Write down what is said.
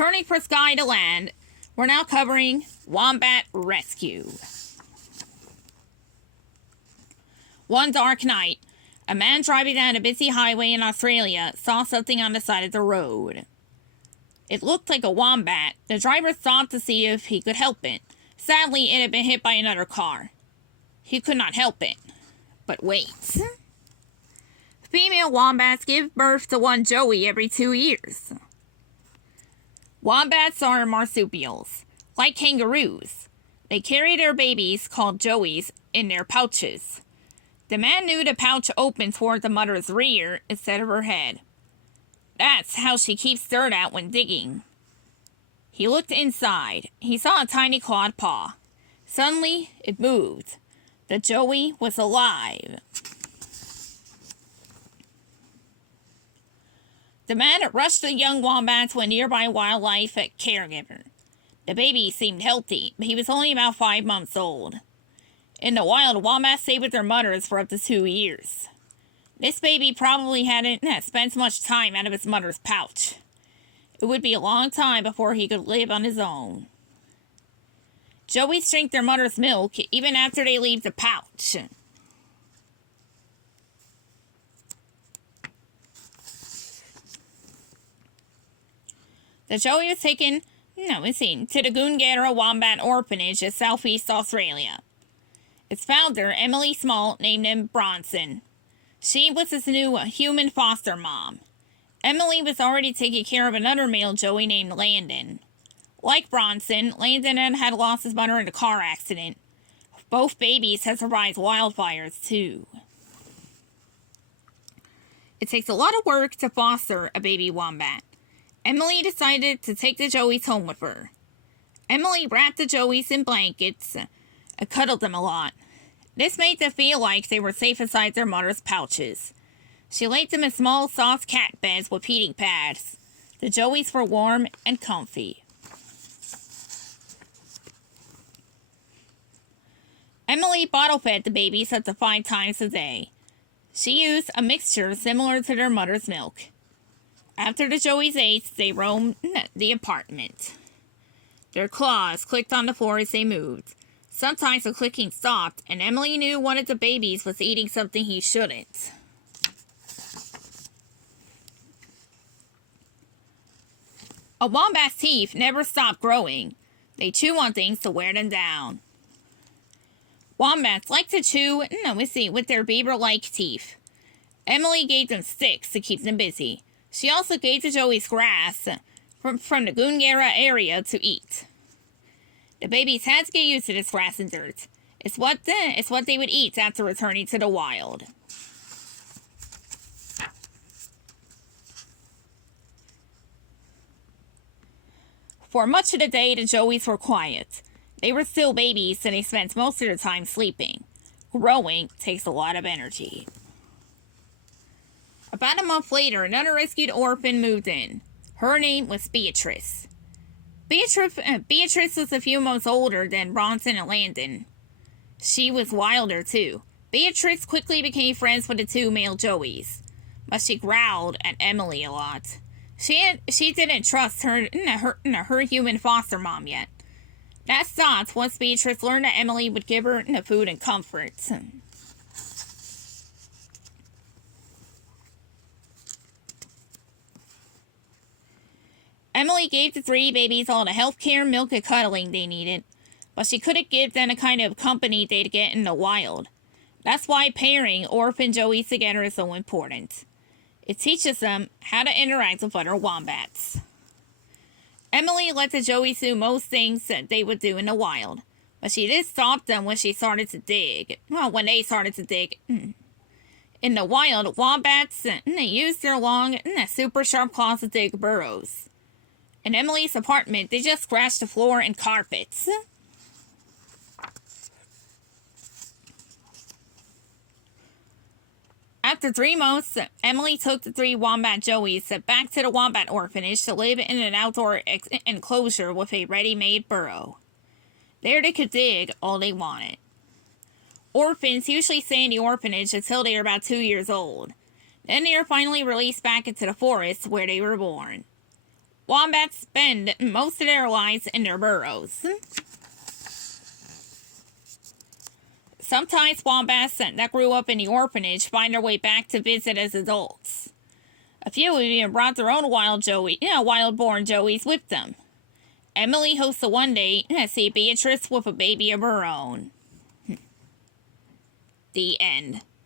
Returning for Sky to land, we're now covering Wombat Rescue. One dark night, a man driving down a busy highway in Australia saw something on the side of the road. It looked like a wombat. The driver stopped to see if he could help it. Sadly, it had been hit by another car. He could not help it. But wait. Female wombats give birth to one joey every 2 years. Wombats are marsupials, like kangaroos. They carry their babies, called joeys, in their pouches. The man knew the pouch opened toward the mother's rear instead of her head. That's how she keeps dirt out when digging. He looked inside. He saw a tiny clawed paw. Suddenly, it moved. The joey was alive. The man rushed the young wombat to a nearby wildlife caregiver. The baby seemed healthy, but he was only about 5 months old. In the wild, wombats stayed with their mothers for up to 2 years. This baby probably hadn't spent much time out of his mother's pouch. It would be a long time before he could live on his own. Joeys drink their mother's milk even after they leave the pouch. The joey was taken, to the Goongarra Wombat Orphanage in southeast Australia. Its founder, Emily Small, named him Bronson. She was his new human foster mom. Emily was already taking care of another male joey named Landon. Like Bronson, Landon had lost his mother in a car accident. Both babies had survived wildfires, too. It takes a lot of work to foster a baby wombat. Emily decided to take the joeys home with her. Emily wrapped the joeys in blankets and cuddled them a lot. This made them feel like they were safe inside their mother's pouches. She laid them in small, soft cat beds with heating pads. The joeys were warm and comfy. Emily bottle-fed the babies up to 5 times a day. She used a mixture similar to their mother's milk. After the joeys ate, they roamed the apartment. Their claws clicked on the floor as they moved. Sometimes the clicking stopped, and Emily knew one of the babies was eating something he shouldn't. A wombat's teeth never stop growing. They chew on things to wear them down. Wombats like to chew, with their beaver-like teeth. Emily gave them sticks to keep them busy. She also gave the joeys grass from the Goongarra area to eat. The babies had to get used to this grass and dirt. It's what they would eat after returning to the wild. For much of the day, the joeys were quiet. They were still babies, and they spent most of their time sleeping. Growing takes a lot of energy. About a month later, another rescued orphan moved in. Her name was Beatrice. Beatrice was a few months older than Bronson and Landon. She was wilder, too. Beatrice quickly became friends with the 2 male joeys, but she growled at Emily a lot. She didn't trust her human foster mom yet. That stopped once Beatrice learned that Emily would give her food and comfort. Emily gave the 3 babies all the health care, milk, and cuddling they needed, but she couldn't give them the kind of company they'd get in the wild. That's why pairing orphan joeys together is so important. It teaches them how to interact with other wombats. Emily let the joeys do most things that they would do in the wild, but she did stop them when they started to dig. In the wild, wombats use their long, super sharp claws to dig burrows. In Emily's apartment, they just scratched the floor and carpets. After 3 months, Emily took the 3 wombat joeys back to the wombat orphanage to live in an outdoor enclosure with a ready-made burrow. There they could dig all they wanted. Orphans usually stay in the orphanage until they are about 2 years old. Then they are finally released back into the forest where they were born. Wombats spend most of their lives in their burrows. Sometimes wombats that grew up in the orphanage find their way back to visit as adults. A few have even brought their own wild-born joeys with them. Emily hopes to one day see Beatrice with a baby of her own. The end.